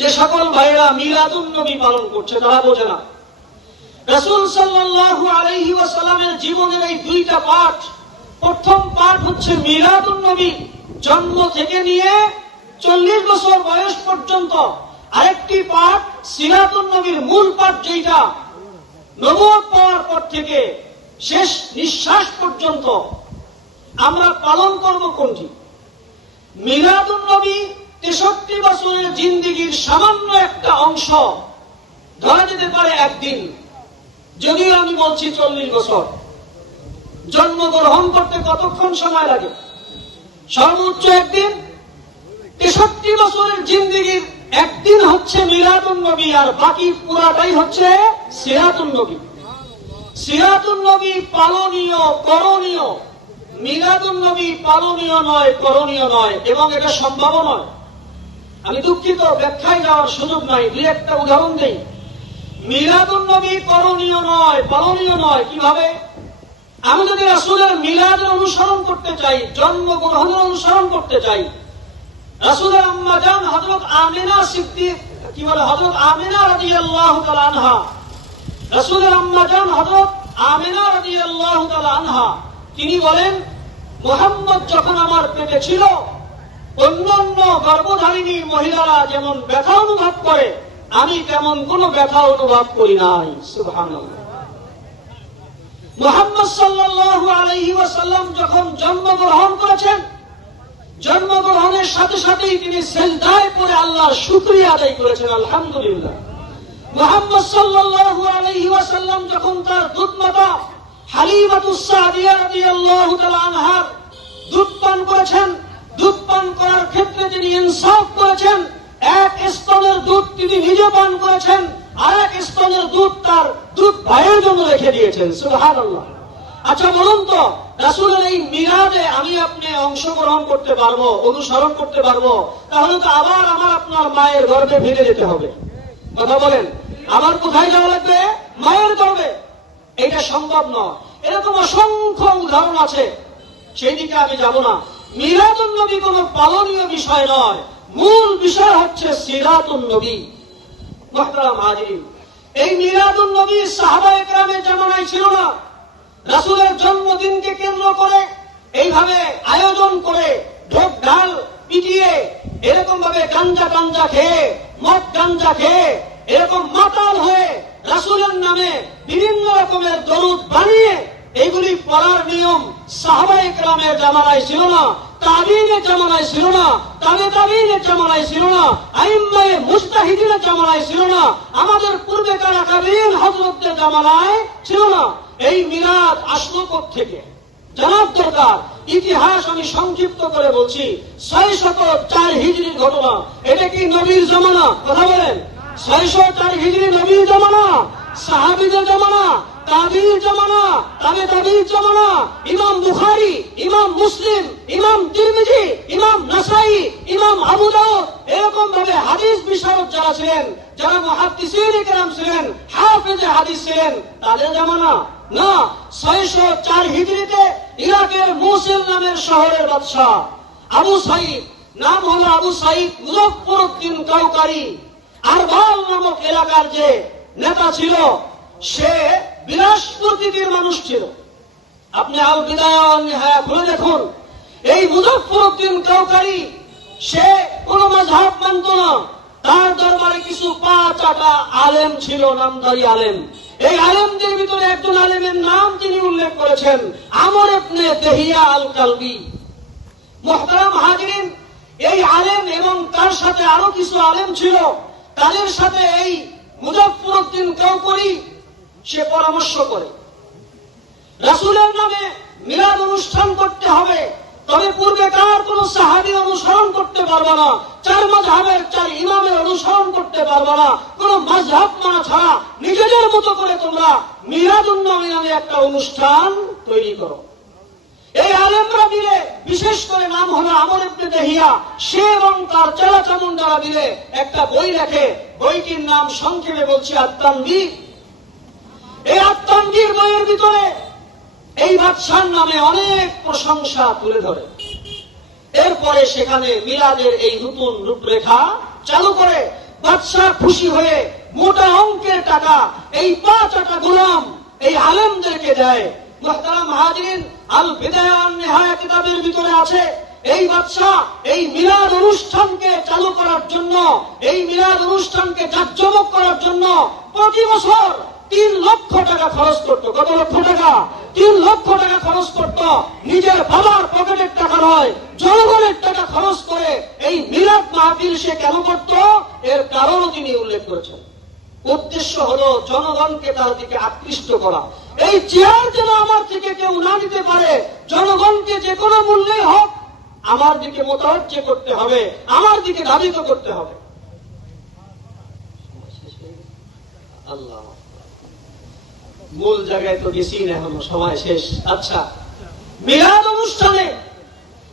যে সকল ভাইরা মিলাদুন নবী পালন করছে, তারা বোঝে না। রসুল সাল্লাল্লাহু আলাইহি ওয়াসাল্লামের জীবনের এই দুইটা পাঠ, প্রথম পাঠ হচ্ছে মিলাদুন নবী, জন্ম থেকে নিয়ে চল্লিশ বছর বয়স পর্যন্ত। আরেকটি পাঠ সিরাতুন নবীর মূল পাঠ যেটা নবুয়ত পাওয়ার পর থেকে শেষ নিঃশ্বাস পর্যন্ত। আমরা পালন করব কোনটি? মিলাদুন নবী তেষট্টি বছরের জিন্দিগির সামান্য একটা অংশ ধরা যেতে পারে একদিন। যদিও আমি বলছি চল্লিশ বছর। জন্মগ্রহণ করতে কতক্ষণ সময় লাগে? সর্বোচ্চ একদিন? তেষট্টি বছরের জিন্দিগির একদিন হচ্ছে মিলাদুন নবী, আর বাকি পুরাটাই হচ্ছে সিরাতুন নবী। সিরাতুন নবী পালনীয়, করণীয়। মিলাদুন নবী পালনীয় নয়, করণীয় নয়, এবং এটা সম্ভব নয়। আমি দুঃখিত ব্যাখ্যায় যাওয়ার সুযোগ নাই। দুই একটা উদাহরণ দেই। মিলাদুন নবী করণীয় নয়, পালনীয় নয়, কীভাবে? আমি যদি রাসুলের মিলাদের অনুসরণ করতে চাই, জন্মগ্রহণ অনুসরণ করতে চাই, রাসুলের আম্মা যান হজরত আমিনা সিদ্দিক, কি বলে হজরত আমিনা রাজি আল্লাহ আনহা। রাসুলের আম্মা যান হজরত আমিনা রাজি আল্লাহ আনহা। তিনি বলেন, মোহাম্মদ যখন আমার পেটে ছিল অন্য অন্য গর্ভধারিণী মহিলারা যেমন ব্যথা অনুভব করে, আমি তেমন কোনো ব্যথা অনুভব করি নাই। মোহাম্মদ সাল্লাল্লাহু আলাইহি ওয়াসাল্লাম যখন জন্মগ্রহণ করেছেন, জন্মগ্রহণের সাথে সাথেই তিনি সেজদায় পড়ে আল্লাহ শুকরিয়া আদায় করেছেন, আলহামদুলিল্লাহ। মোহাম্মদ সাল্লাল্লাহু আলাইহি ওয়াসাল্লাম যখন তার দুধ মাতা হালিমাতুস সাদিয়া রাদিয়াল্লাহু তাআলা আনহার দুধ পান করেছেন দুধ পান করার ক্ষেত্রে তিনি ইনসাফ করেছেন। এক স্তনের দুধ তিনি নিজে পান করেছেন আর এক স্তনের দুধ তার দুধ ভাইয়ের জন্য রেখে দিয়েছেন। আচ্ছা বলুন তো, রাসুলের এই মিরাদে আমি আপনি অংশগ্রহণ করতে পারব, অনুসরণ করতে পারব, তাহলে তো আবার আমার আপনার মায়ের গর্ভে ফিরে যেতে হবে। কথা বলেন। আবার কোথায় যাওয়া লাগবে? মায়ের গর্ভে। এটা সম্ভব নয়। এরকম অসংখ্য উদাহরণ আছে। সেই দিকে আমি যাব না। মিরাদুল নবী কোন পালনীয় বিষয় নয়। মূল বিষয় হচ্ছে সিরাতুল নবী। মহতারাম হাজিরিন, এই মিরাদুল নবী সাহাবা একরামের জামানায় ছিল না, রাসুলের জন্মদিনকে কেন্দ্র করে, এইভাবে আয়োজন করে, ঢোক ঢাল পিটিয়ে, এরকম ভাবে গাঞ্জা গাঞ্জা খেয়ে, মদ গাঞ্জা খেয়ে, এরকম মাতাল হয়ে রাসুলের নামে বিভিন্ন রকমের দরুদ বানিয়ে এইগুলি পড়ার নিয়ম সাহাবাই গ্রামের জামানায় ছিল না, তাবিনের জামানায় ছিল না তাবে তাবিনের জামানায় ছিল না মুস্তাহিদিনের জামানায় ছিল না, আমাদের হজরতদের জামানায় ছিল না, এই থেকে জানার দরকার, ইতিহাস আমি সংক্ষিপ্ত করে বলছি, ছয় শত চার হিজড়ির ঘটনা, এটা কি নবীর জমানা? কথা বলেন। ছয়শো চার হিজড়ি নবীর জমানা? সাহাবিদের জমানা? তাবির জমানা, তাবে তাবির জমানা, ইমাম বুখারি, ইমাম মুসলিম, ইমাম তিরমিজি, ইমাম নাসাই, ইমাম আবু এরকম ভাবে হাদিস বিশারদ যারা ছিলেন, যারা মুহাদ্দিসিন ইকরাম ছিলেন, হাফেজে হাদিস ছিলেন, তাদের জামানা। না, ছয়শো চার হিজড়িতে ইরাকের মুসিল নামের শহরের বাদশাহ, আবু সাইদ। নাম হলো আবু সাইদ মুজফর উদ্দিন কাউকারি। আরবাল নামক এলাকার যে নেতা ছিল, সে বিলাস প্রকৃতির মানুষ ছিল। আপনি আল বিদায় হ্যাঁ খুলে দেখুন। এই মুজফর উদ্দিন কাউকারি সে কোন মাঝহাব মানত না। তার দরবারে কিছু পা চাটা আলেম ছিল নামদারি আলেম। এই আলেমদের ভিতরে একজন আলেমের নাম তিনি উল্লেখ করেছেন, আমর ইবনে দেহিয়া আল কালবি মোহতারাম হাজিরিন, এই আলেম এবং তার সাথে আরও কিছু আলেম ছিল। তাদের সাথে এই মুজফর উদ্দিন কাউকরি সে পরামর্শ করে। রাসুলের নামে মিলাদ অনুষ্ঠান করতে হবে, তবে পূর্বে কার কোন সাহাবি অনুসরণ করতে পারবে না? চার মাঝহাবের চার ইমামের অনুসরণ করতে পারবে না। কোন মাঝহাব মানা ছাড়া নিজেদের মতো করে তোমরা মিলাদুন নবী নামে একটা অনুষ্ঠান তৈরি করো। এই আলেমরা মিলে, বিশেষ করে নাম হলো আমর ইবনে দেহিয়া সে এবং তার চেলা চামুন্ডারা মিলে একটা বই লেখে। বইটির নাম সংক্ষেপে বলছি আত্মানবীর এই আত্মানবীর বইয়ের ভিতরে এই বাদশার নামে অনেক প্রশংসা তুলে ধরে। এরপরে সেখানে মিলাদের এই নতুন রূপরেখা চালু করে বাদশাহ খুশি হয়ে মোটা অঙ্কের টাকা, এই পাঁচ আটা গোলাম এই আলেমদেরকে দেয়। ভিতরে আছে, এই বাদশাহ এই মিলাদ অনুষ্ঠানকে চালু করার জন্য, এই মিলাদ অনুষ্ঠানকে জাঁকজমক করার জন্য প্রতি বছর তিন লক্ষ টাকা খরচ করতো। কত লক্ষ টাকা? তিন লক্ষ টাকা খরচ করত। নিজের বাবার পকেটের টাকা নয়, জনগণের টাকা খরচ করে এই মিলাদ মাহফিল সে কেন করত? এর কারণও তিনি উল্লেখ করেছেন। উদ্দেশ্য হলো জনগণকে তার দিকে আকৃষ্ট করা। এই চেয়ার যেন আমার থেকে কেউ না দিতে পারে, জনগণকে যে কোনো মূল্যে হোক, আমার দিকে মোতাবজ্জ করতে হবে, আমার দিকে ধাবিত করতে হবে। আল্লাহ। মূল জায়গায় তো গেছি না এখনও সময় শেষ। আচ্ছা মিলাদ অনুষ্ঠানে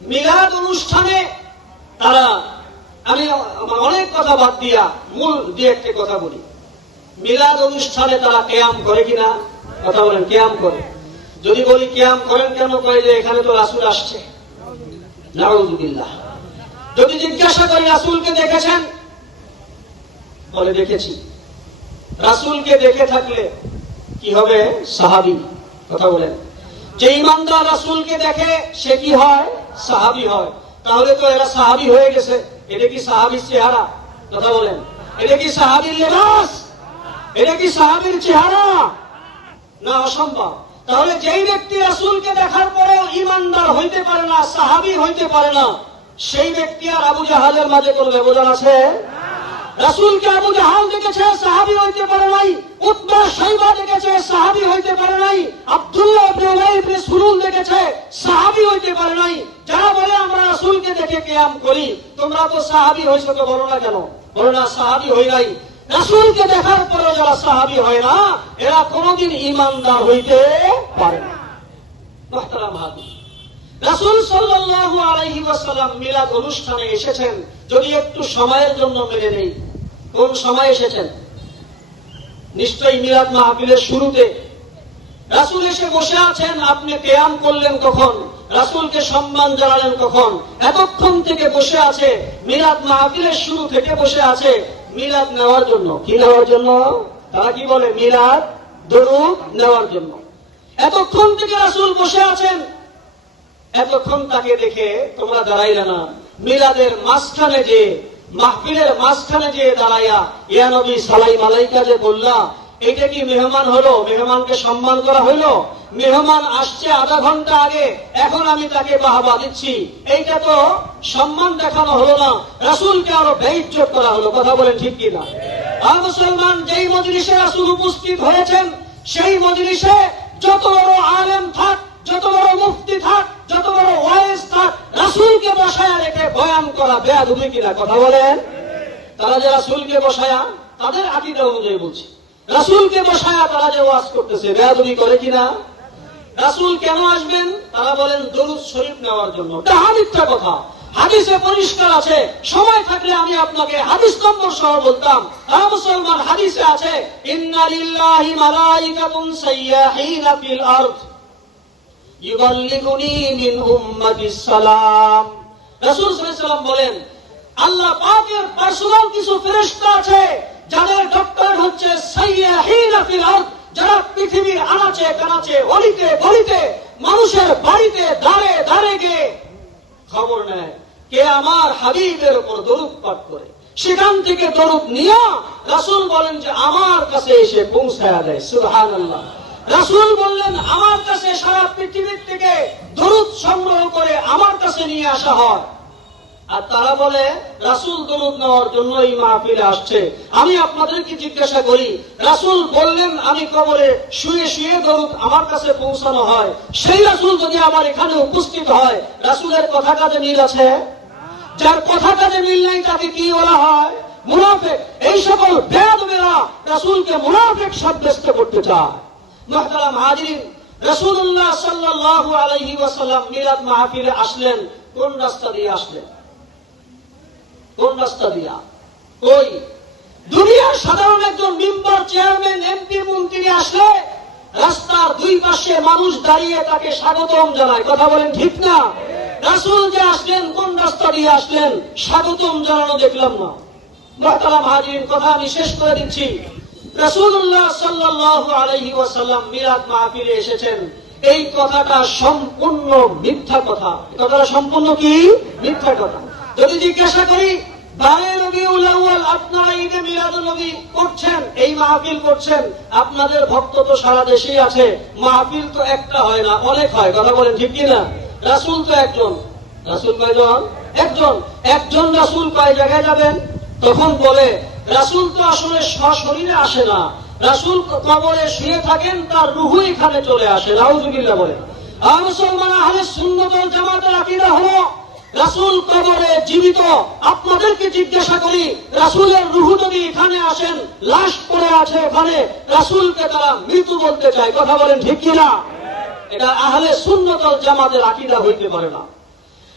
মিলাদ অনুষ্ঠানে তারা, আমি অনেক কথা বাদ দিয়া মূল দিয়ে একটা কথা বলি। মিলাদ অনুষ্ঠানে তারা কেয়াম করে কিনা, কথা বলেন কেয়াম করে। যদি বলি কেয়াম করেন কেন করে যে এখানে তো রাসুল আসছে। নাউজুবিল্লাহ। যদি জিজ্ঞাসা করি, রাসুলকে দেখেছেন? বলে দেখেছি। রাসুলকে দেখে থাকলে কি হবে? সাহাবি, কথা বলেন। যে ইমানদার রাসুলকে দেখে সে কি হয়? সাহাবি হয়। তাহলে তো এরা সাহাবি হয়ে গেছে। এটা কি সাহাবির চেহারা? কথা বলেন। এটা কি সাহাবির লেবাস? এটা কি সাহাবির চেহারা? না, অসম্ভব। তাহলে যেই ব্যক্তি রাসুলকে দেখার পরেও ইমানদার হইতে পারে না, সাহাবি হইতে পারে না, সেই ব্যক্তি আর আবু জাহাজের মাঝে কোনো ব্যবধান আছে? রাসুলকে আবু জাহাল দেখেছে, সাহাবি হইতে পারে নাই। উত্তর সাইবা দেখেছে, সাহাবি হইতে পারে নাই। আব্দুল্লাহ ইবনে উমাইর ইবনে সুলুল দেখেছে, সাহাবি হইতে পারে নাই। যারা বলে, আমরা রাসূলকে দেখে কিয়াম করি, তোমরা তো সাহাবি হইছো তো বলো না কেন? বলো না, সাহাবি হই নাই। রাসূলকে দেখার পরে যারা সাহাবি হয় না, এরা কোনোদিন ইমানদার হইতে পারে না। মুহতারাম হাদিস। রাসূল সাল্লাল্লাহু আলাইহি ওয়াসাল্লাম মিলাদ অনুষ্ঠানে এসেছেন। যদি একটু সময়ের জন্য মেনে নেই, কোন সময় এসেছেন? নিশ্চয়ই মিলাদ শুরুতে। রাসূল এসে বসে আছেন, আপনি কেয়াম করলেন কখন? রাসূলকে সম্মান জানালেন কখন? এতক্ষণ থেকে বসে আছে, মিলাদ মাহফিলের শুরু থেকে বসে আছে। মিলাদ নেওয়ার জন্য। কি নেওয়ার জন্য? তারা কি বলে? মিলাদ, দরুদ নেওয়ার জন্য। এতক্ষণ থেকে রাসূল বসে আছেন এতক্ষণ তাকে দেখে তোমরা দাঁড়াইলে না। মিলাদের মাঝখানে যে, মাহফিলের মাঝখানে যে দাঁড়াইয়া, ইয়া নবী সালাই মালাইকা যে বললা এটা কি মেহমান হলো? মেহমানকে সম্মান করা হইল মেহমান আসছে আধা ঘণ্টা আগে, এখন আমি তাকে বাহবা দিচ্ছি। এইটা তো সম্মান দেখানো হলো না, রাসূলকে আরও বেইজ্জত করা হলো। কথা বলেন ঠিক কিনা আর মুসলমান যেই মজলিসে রাসুল উপস্থিত হয়েছেন, সেই মজলিসে যত বড় আলেম থাক যত বড় মুফতি থাক, যত বড় ওয়াইজ থাক, রাসূলকে বসায়া রেখে বয়ান করা বেয়াদবি কিনা কথা বলেন? তারা যে রাসূলকে বসায়া, তাদের আকীদা অনুযায়ী বলছে। রাসূলকে বসায়া তারা যে ওয়াজ করতেছে, বেয়াদবি করে কিনা? রাসূল কেন আসবেন? তারা বলেন, দরুদ শরীফ নেওয়ার জন্য। তাহা মিথ্যা কথা। হাদিসে পরিষ্কার আছে, সময় থাকলে আমি আপনাকে হাদিস নম্বর সহ বলতাম। হ্যাঁ মুসলমান হাদিসে আছে ইন্না লিল্লাহি মালাইকাতুন সাইয়াহিনা ফিল আরদ। বলেন, আল্লাহ পাকের পার্সোনাল কিছু আছে, যাদের ডক্টর হচ্ছে যারা পৃথিবীর আনাচে কানাচে, অলিতে মানুষের বাড়িতে দাঁড়ে দাঁড়ে গিয়ে খবর নেয়, কে আমার হাবিবের উপর দরুদ পাঠ করে। সেখান থেকে দরুদ নিয়ে রাসূল বলেন যে, আমার কাছে এসে পৌঁছায়া দেয়, সুবহানাল্লাহ। রাসূল বললেন, আমার কাছে সারা পৃথিবীর থেকে দরুদ সংগ্রহ করে আমার কাছে নিয়ে আসা হয়। আর তারা বলে, রাসূল দরুদ নেওয়ার জন্য এই মাহফিলে আসছে। আমি আপনাদেরকে জিজ্ঞাসা করি, রাসূল বললেন আমি কবরে শুয়ে শুয়ে দরুদ আমার কাছে পৌঁছানো হয়। সেই রাসূল যদি আমার এখানে উপস্থিত হয়, রাসূলের কথা কাজে মিল আছে? যার কথা কাজে মিল নাই, তাকে কি বলা হয়? মুনাফেক, এই সকল বেয়াদবেরা রাসূলকে মুনাফেক সাব্যস্ত করতে চায়। আসলেন, কোন রাস্তা দিয়ে আসলেন? কোন রাস্তা দিয়া? কই দুনিয়ার সাধারণ একজন মেম্বার, চেয়ারম্যান, এমপি, মন্ত্রী আসলে রাস্তার দুই পাশে মানুষ দাঁড়িয়ে তাকে স্বাগতম জানায়। কথা বলেন ঠিক না? রাসূল যে আসলেন, কোন রাস্তা দিয়ে আসলেন? স্বাগতম জানানো দেখলাম না। মহতারাম হাজির কথা আমি শেষ করে দিচ্ছি। এই মাহফিল করছেন? আপনাদের ভক্ত তো সারা দেশেই আছে। মাহফিল তো একটা হয় না, অনেক হয়। কথা বলেন ঠিক কি না রাসূল তো একজন। রাসূল কয়জন? একজন। একজন রাসূল কয় জায়গায় যাবেন? তখন বলে রাসূল তো আসলে শরীরে আসে না। রাসূল কবরে শুয়ে থাকেন, তার রুহু এখানে চলে আসে। নাউজুবিল্লাহ বলে। আর মুসলমান আহলে সুন্নাত ওয়াল জামাতের আকীদা হলো, রাসূল কবরে জীবিত। আপনাদেরকে জিজ্ঞাসা করি, রাসূলের রুহু যদি এখানে আসেন, লাশ পড়ে আছে এখানে, রাসূলকে তারা মৃত বলতে চায়। কথা বলেন ঠিক কিনা? এটা আহলে সুন্নাত ওয়াল জামাতের আকীদা হইতে পারে না।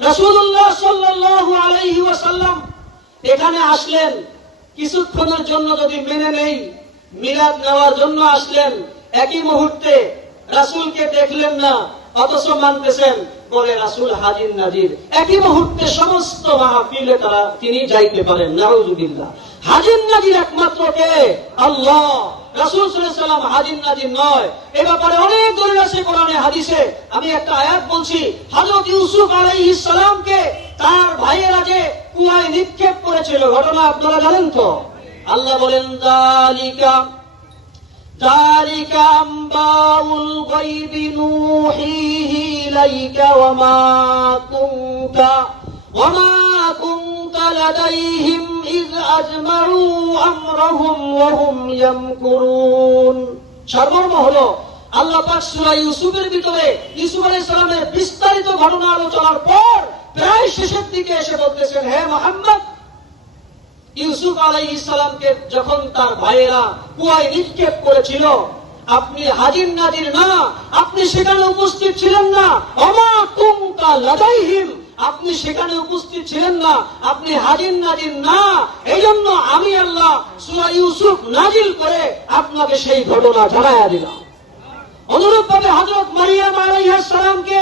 রাসূলুল্লাহ সাল্লাল্লাহু আলাইহি ওয়াসাল্লাম এখানে আসলেন কিছুক্ষণের জন্য যদি মেনে নেই, মিলাদ নেওয়ার জন্য আসলেন, একই মুহূর্তে রাসূলকে দেখলেন না, অথচ মানতেছেন, বলে রাসূল হাজির নাজির। একই মুহূর্তে সমস্ত মাহফিলে তারা, তিনি যাইতে পারেন, নাউজুবিল্লাহ। হাজির নাজির একমাত্র কে? আল্লাহ। রাসূল সাল্লাম হাজির নাজির নয়। এ ব্যাপারে অনেক দলিল আছে কোরআনে, হাদিসে। আমি একটা আয়াত বলছি, হযরত ইউসুফ আলাইহিস সালামকে তার ভাইয়েরা যে কুয়ায় নিক্ষেপ করেছিল ঘটনা আপনারা জানেন তো আল্লাহ বলেন দালিকা ذلك أنباء الغيب نوحيه إليك وما كنت وما كنت لديهم إذ أجمعوا أمرهم وهم يمكرون সর্বর্ম হলো আল্লাহ পাক সূরা ইউসুফের ভিতরে ইউসুফ আলাইহিস সালামের বিস্তারিত ঘটনা আলোচনার পর প্রায় শেষের দিকে এসে বলতেছেন হে মোহাম্মদ ইউসুফ আলাই ইসলামকে যখন তার ভাইয়েরা কুয়ায় নিক্ষেপ করেছিল, আপনি হাজির নাজির না, আপনি সেখানে উপস্থিত ছিলেন না। অমা কুমকা লাদাইহিম, আপনি সেখানে উপস্থিত ছিলেন না, আপনি হাজির নাজির না। এই জন্য আমি আল্লাহ সুরা ইউসুফ নাজিল করে আপনাকে সেই ঘটনা জানাইয়া দিলাম। অনুরূপ ভাবে হজরত মারিয়াম আলাইহাস সালামকে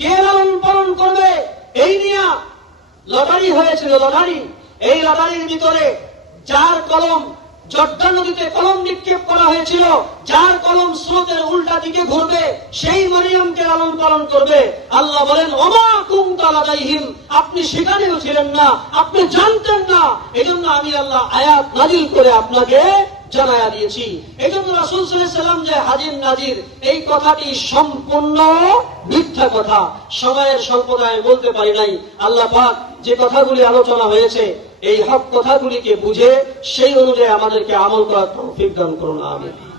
কে লালন পালন করবে? এই নিয়ে লটারি হয়েছিল, লটারি। এই লটারির ভিতরে যার কলম জর্দা নদীতে কলম নিক্ষেপ করা হয়েছিল, যার কলম স্রোতের উল্টা দিকে ঘুরবে, সেই মারিয়ামকে লালন পালন করবে। আল্লাহ বলেন অমা কুমতালাদাইহিম আপনি সেখানেও ছিলেন না, আপনি জানতেন না। এজন্য আমি আল্লাহ আয়াত নাজিল করে আপনাকে জানায়া দিয়েছি। এই জন্য রাসুল সাল্লাম যে হাজির নাজির এই কথাটি সম্পূর্ণ মিথ্যা কথা। সময়ের স্বল্পতায় বলতে পারি নাই। আল্লাহ পাক যে কথাগুলি আলোচনা হয়েছে এই হক কথাগুলিকে বুঝে সেই অনুযায়ী আমাদেরকে আমল করার তৌফিক দান করুন আমিন।